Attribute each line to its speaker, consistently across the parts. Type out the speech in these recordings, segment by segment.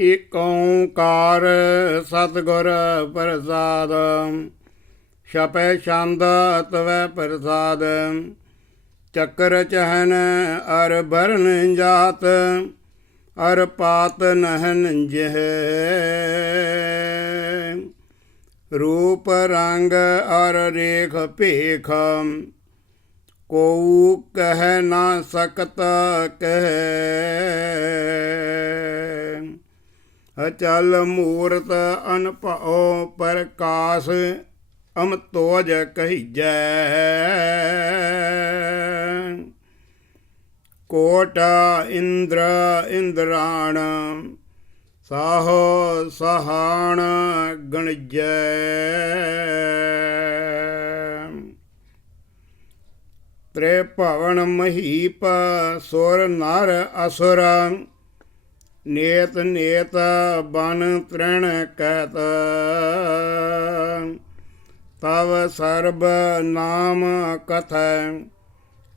Speaker 1: ਏਕ ਓੰਕਾਰ ਸਤਿਗੁਰ ਪ੍ਰਸਾਦ, ਛਪੈ ਛੰਦ ਤਵੈ ਪ੍ਰਸਾਦ, ਚੱਕਰ ਚਹਨ ਅਰ ਭਰਨ ਜਾਤ, ਅਰ ਪਾਤ ਨਹਨ ਜਹ। ਰੂਪ ਰੰਗ ਅਰ ਰੇਖ ਭੇਖ ਕੋ ਕਹਿ ਨਾ ਸਕਤ ਕਹਿ। ਅਚਲ ਮੂਰਤ ਅਨਭਉ ਪ੍ਰਕਾਸ਼ ਅਮਤੋਜ ਕਹੀਜੈ। ਕੋਟ ਇੰਦਰ ਇੰਦਰਾਣ, ਸਾਹੋ ਸਹਾਣ ਗਣਜੈ। ਤ੍ਰੇ ਭਵਨ ਮਹੀਪ ਸੁਰ ਨਰ ਅਸੁਰ ਨੇਤ ਨੇਤ ਬਨ ਤ੍ਰਣ ਕਹਿਤ ਤਵ ਸਰਬ ਨਾਮ ਕਥੈ,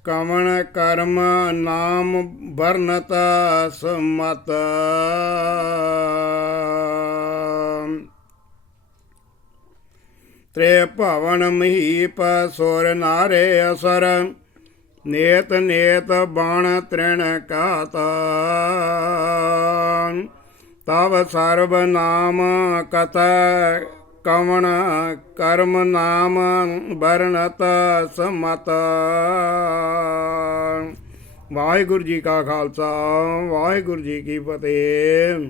Speaker 1: ਕਵਣ ਕਰਮ ਨਾਮ ਵਰਨਤ ਸਮਤ। ਤ੍ਰੇ ਭਵਨ ਮਹੀਪ ਸੁਰ ਨਾਰੇ ਅਸਰ ਨੇਤ ਨੇਤ ਬਾਣ ਤ੍ਰਿਣ ਕਾਤ। ਤਵ ਸਰਬ ਨਾਮ ਕਤ ਕਵਣ ਕਰਮ ਨਾਮ ਵਰਣਤ ਸਮਤ। ਵਾਹਿਗੁਰੂ ਜੀ ਕਾ ਖਾਲਸਾ, ਵਾਹਿਗੁਰੂ ਜੀ ਕੀ ਫਤਿਹ।